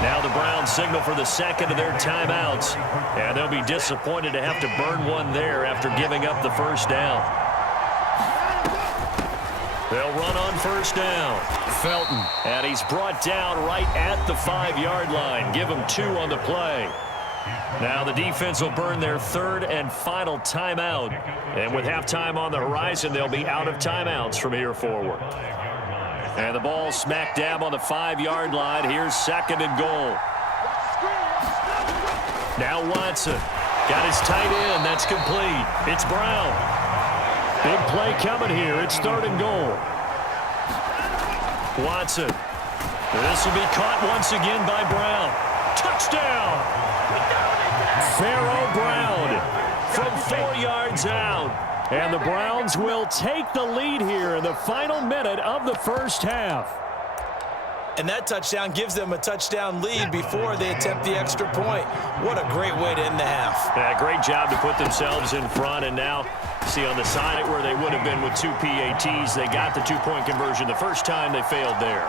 Now the Browns signal for the second of their timeouts. And they'll be disappointed to have to burn one there after giving up the first down. They'll run on first down. Felton. And he's brought down right at the 5-yard line. Give him 2 on the play. Now the defense will burn their third and final timeout. And with halftime on the horizon, they'll be out of timeouts from here forward. And the ball smack dab on the 5-yard line. Here's second and goal. Now Watson. Got his tight end. That's complete. It's Brown. Big play coming here. It's third and goal. Watson. This will be caught once again by Brown. Touchdown! Pharaoh Brown from 4 yards out. And the Browns will take the lead here in the final minute of the first half. And that touchdown gives them a touchdown lead before they attempt the extra point. What a great way to end the half. Yeah, great job to put themselves in front. And now, see on the side where they would have been with 2 PATs, they got the 2-point conversion the first time. They failed there.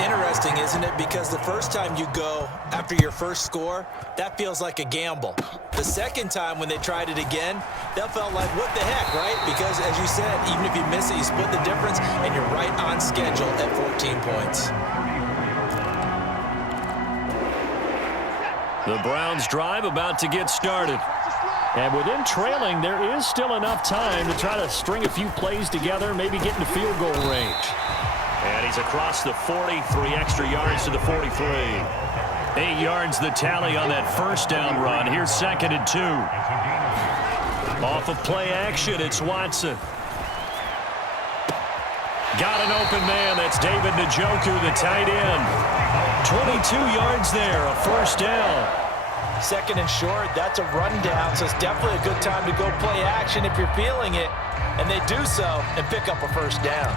Interesting, isn't it? Because the first time you go after your first score, that feels like a gamble. The second time when they tried it again, that felt like, what the heck, right? Because, as you said, even if you miss it, you split the difference, and you're right on schedule at 14 points. The Browns drive about to get started. And with them trailing, there is still enough time to try to string a few plays together, maybe get into field goal range. And he's across the 40, 3 extra yards to the 43. 8 yards the tally on that first down run. Here's second and 2. Off of play action, it's Watson. Got an open man. That's David Njoku, the tight end. 22 yards there, a first down. Second and short, that's a rundown, so it's definitely a good time to go play action if you're feeling it. And they do so and pick up a first down.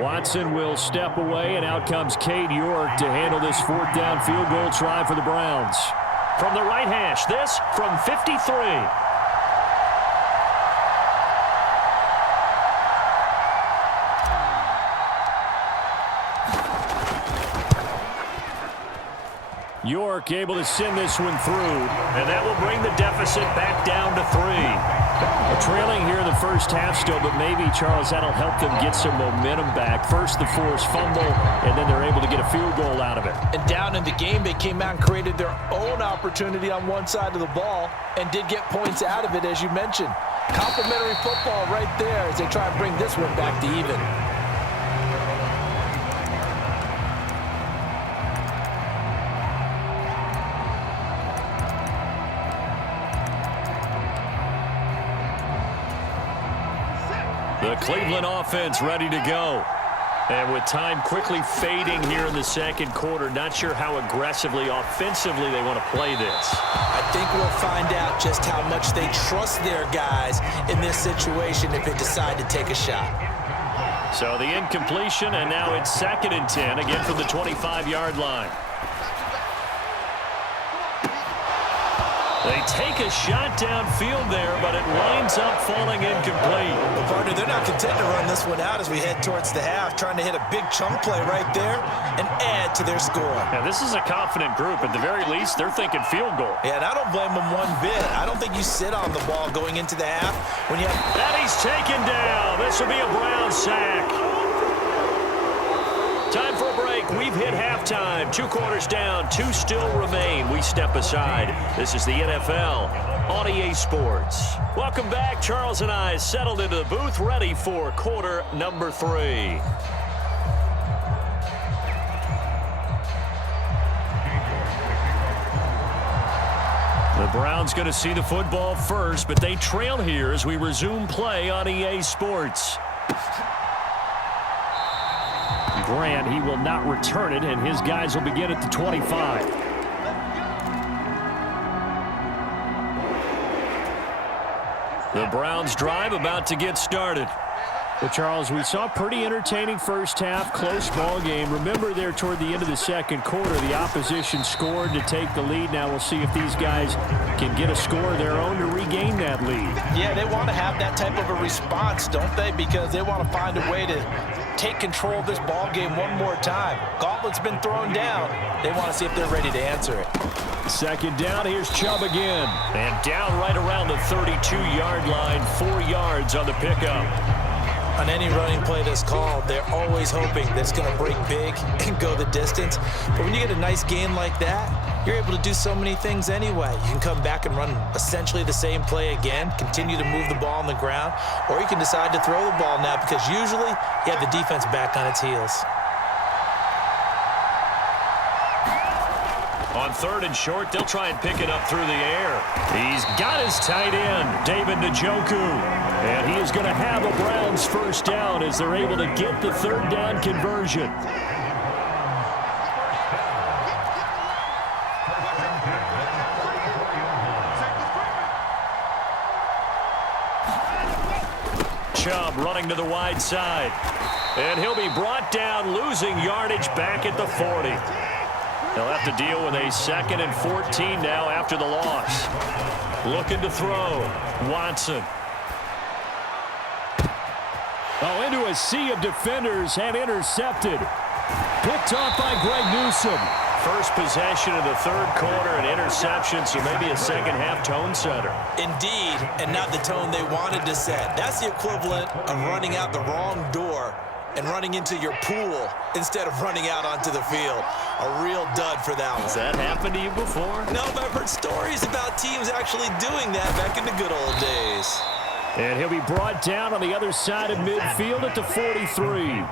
Watson will step away, and out comes Cade York to handle this 4th down field goal try for the Browns. From the right hash, this from 53. York able to send this one through, and that will bring the deficit back down to 3. They're trailing here in the first half still, but maybe, Charles, that'll help them get some momentum back. First the forced fumble, and then they're able to get a field goal out of it. And down in the game, they came out and created their own opportunity on one side of the ball and did get points out of it, as you mentioned. Complimentary football right there as they try and bring this one back to even. The Cleveland offense ready to go. And with time quickly fading here in the second quarter, not sure how aggressively, offensively they want to play this. I think we'll find out just how much they trust their guys in this situation if they decide to take a shot. So the incompletion, and now it's second and 10, again from the 25-yard line. They take a shot downfield there, but it winds up falling incomplete. Well, partner, they're not content to run this one out as we head towards the half, trying to hit a big chunk play right there and add to their score. Now, this is a confident group. At the very least, they're thinking field goal. Yeah, and I don't blame them one bit. I don't think you sit on the ball going into the half when you have... And he's taken down. This will be a Brown sack. Time for a break. We've hit halftime. 2 quarters down. 2 still remain. We step aside. This is the NFL on EA Sports. Welcome back. Charles and I settled into the booth, ready for quarter number 3. The Browns going to see the football first, but they trail here as we resume play on EA Sports. Grant, he will not return it, and his guys will begin at the 25. The Browns drive about to get started. Well, Charles, we saw a pretty entertaining first half, close ball game. Remember there toward the end of the second quarter, the opposition scored to take the lead. Now we'll see if these guys can get a score of their own to regain that Yeah, they want to have that type of a response, don't they? Because they want to find a way to take control of this ball game one more time. Gauntlet's been thrown down. They want to see if they're ready to answer it. Second down, here's Chubb again. And down right around the 32-yard line, 4 yards on the pickup. On any running play that's called, they're always hoping that it's going to break big and go the distance. But when you get a nice gain like that, you're able to do so many things anyway. You can come back and run essentially the same play again, continue to move the ball on the ground, or you can decide to throw the ball now because usually you have the defense back on its heels. On 3rd and short, they'll try and pick it up through the air. He's got his tight end, David Njoku. And he is going to have a Browns first down as they're able to get the 3rd down conversion. Chubb running to the wide side. And he'll be brought down, losing yardage back at the 40. They'll have to deal with a 2nd and 14 now after the loss. Looking to throw. Watson. Oh, into a sea of defenders and intercepted. Picked off by Greg Newsome. First possession of the 3rd quarter, an interception, so maybe a second-half tone setter. Indeed, and not the tone they wanted to set. That's the equivalent of running out the wrong door and running into your pool instead of running out onto the field. A real dud for that one. Has that happened to you before? No, but I've heard stories about teams actually doing that back in the good old days. And he'll be brought down on the other side of midfield at the 43.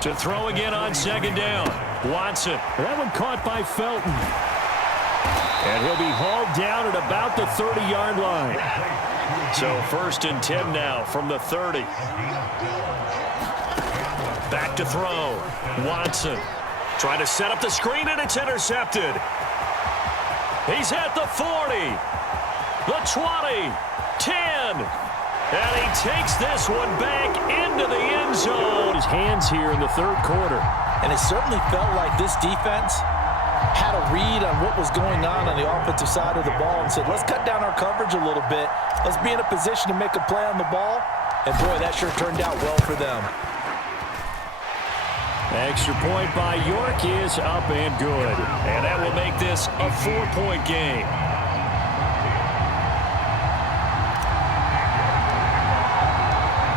To throw again on 2nd down. Watson. That one caught by Felton. And he'll be hauled down at about the 30-yard line. So 1st and 10 now from the 30. Back to throw. Watson. Trying to set up the screen, and it's intercepted. He's at the 40, the 20, 10, and he takes this one back into the end zone. His hands here in the 3rd quarter. And it certainly felt like this defense had a read on what was going on the offensive side of the ball and said, let's cut down our coverage a little bit. Let's be in a position to make a play on the ball. And, boy, that sure turned out well for them. Extra point by York is up and good. And that will make this a 4-point game.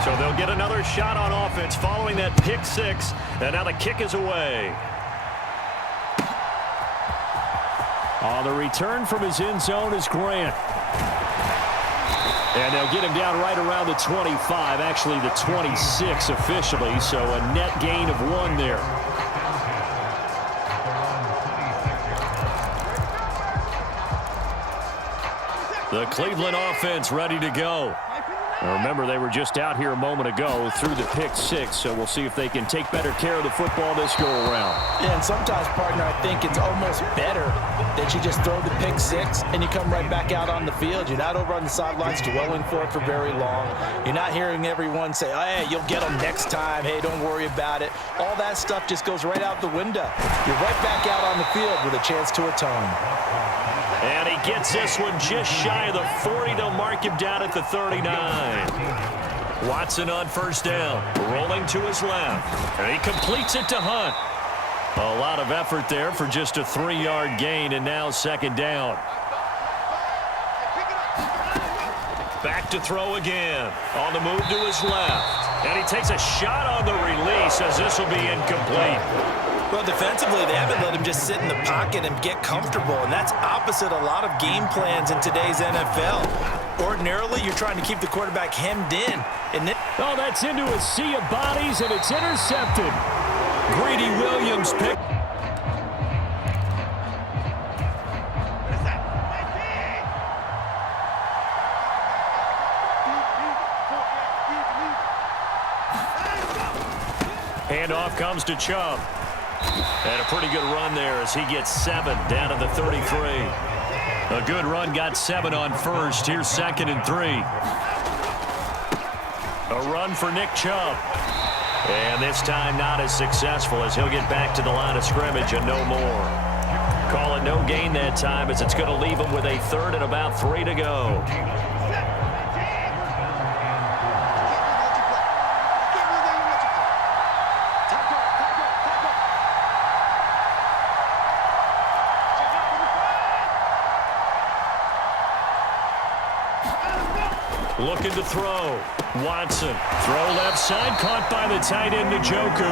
So they'll get another shot on offense following that pick 6. And now the kick is away. On the return from his end zone is Grant. And they'll get him down right around the 25, actually the 26 officially, so a net gain of 1 there. The Cleveland offense ready to go. Now remember, they were just out here a moment ago through the pick 6, so we'll see if they can take better care of the football this go-around. Yeah, and sometimes, partner, I think it's almost better that you just throw the pick 6 and you come right back out on the field. You're not over on the sidelines dwelling for it for very long. You're not hearing everyone say, oh, hey, you'll get them next time. Hey, don't worry about it. All that stuff just goes right out the window. You're right back out on the field with a chance to atone. And he gets this one just shy of the 40. They'll mark him down at the 39. Watson on 1st down, rolling to his left. And he completes it to Hunt. A lot of effort there for just a 3-yard gain, and now 2nd down. Back to throw again. On the move to his left. And he takes a shot on the release as this will be incomplete. Well, defensively, they haven't let him just sit in the pocket and get comfortable, and that's opposite a lot of game plans in today's NFL. Ordinarily, you're trying to keep the quarterback hemmed in. Oh, that's into a sea of bodies, and it's intercepted. Greedy Williams pick. Handoff comes to Chubb. And a pretty good run there as he gets 7 down to the 33. A good run, got 7 on 1st. Here's 2nd and 3. A run for Nick Chubb. And this time not as successful as he'll get back to the line of scrimmage and no more. Call it no gain that time as it's going to leave them with a third and about 3 to go. Looking to throw. Watson. Throw left side. Caught by the tight end, Njoku.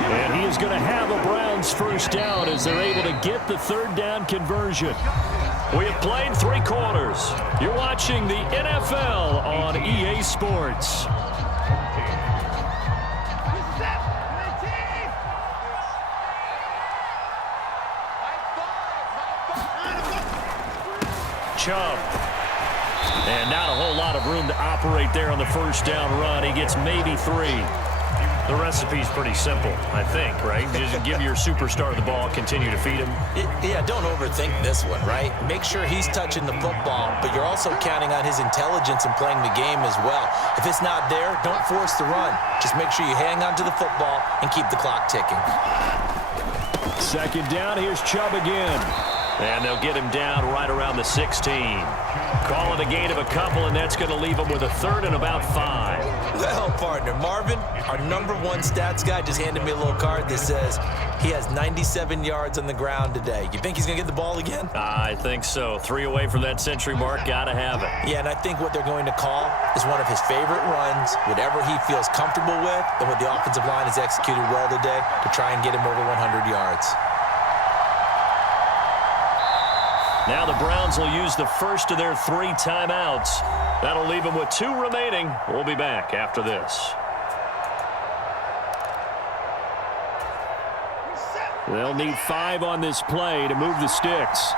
And he is going to have a Browns first down as they're able to get the third down conversion. We have played 3 quarters. You're watching the NFL on EA Sports. Chubb. And not a whole lot of room to operate there on the first down run. He gets maybe 3. The recipe's pretty simple, I think, right? Just give your superstar the ball, continue to feed him. Yeah, don't overthink this one, right? Make sure he's touching the football, but you're also counting on his intelligence in playing the game as well. If it's not there, don't force the run. Just make sure you hang on to the football and keep the clock ticking. Second down, here's Chubb again. And they'll get him down right around the 16. Call it a gain of a couple, and that's going to leave him with a third and about 5. Well, partner, Marvin, our #1 stats guy, just handed me a little card that says he has 97 yards on the ground today. You think he's going to get the ball again? I think so. 3 away from that century mark. Got to have it. Yeah, and I think what they're going to call is one of his favorite runs, whatever he feels comfortable with, and what the offensive line has executed well today to try and get him over 100 yards. Now the Browns will use the first of their 3 timeouts. That'll leave them with 2 remaining. We'll be back after this. They'll need 5 on this play to move the sticks.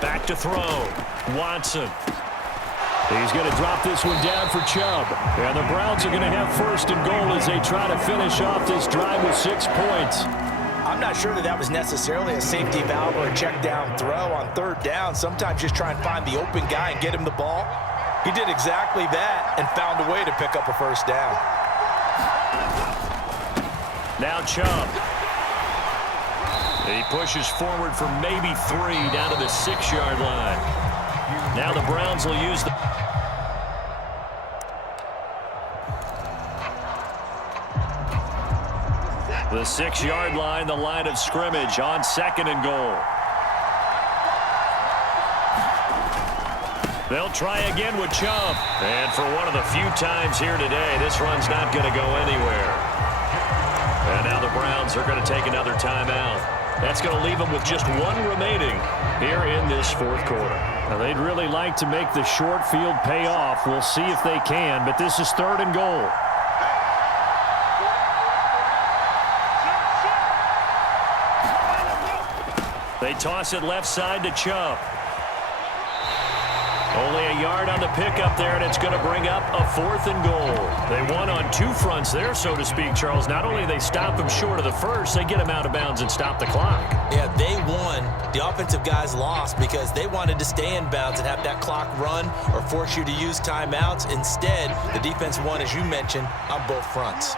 Back to throw. Watson. He's going to drop this one down for Chubb. And the Browns are going to have first and goal as they try to finish off this drive with 6 points. I'm not sure that was necessarily a safety valve or a check down throw on third down. Sometimes just try and find the open guy and get him the ball. He did exactly that and found a way to pick up a first down. Now Chubb. He pushes forward for maybe 3 down to the 6-yard line. Now the Browns will use the... The 6-yard line, the line of scrimmage on 2nd and goal. They'll try again with Chubb. And for one of the few times here today, this run's not going to go anywhere. And now the Browns are going to take another timeout. That's going to leave them with just 1 remaining here in this 4th quarter. Now, they'd really like to make the short field pay off. We'll see if they can, but this is 3rd and goal. They toss it left side to Chubb. Only a yard on the pickup there, and it's going to bring up a 4th and goal. They won on 2 fronts there, so to speak, Charles. Not only they stop him short of the first, they get him out of bounds and stop the clock. Yeah, they won. The offensive guys lost because they wanted to stay in bounds and have that clock run or force you to use timeouts. Instead, the defense won, as you mentioned, on both fronts.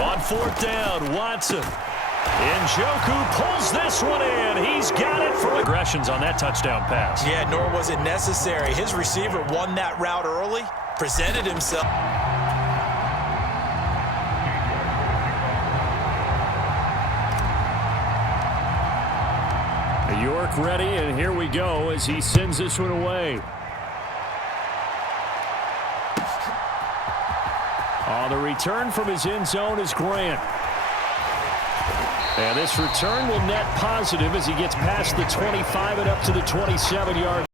On 4th down, Watson. Njoku pulls this one in. He's got it for aggressions on that touchdown pass. Yeah, nor was it necessary. His receiver won that route early, presented himself. York ready, and here we go as he sends this one away. The return from his end zone is Grant. And this return will net positive as he gets past the 25 and up to the 27-yard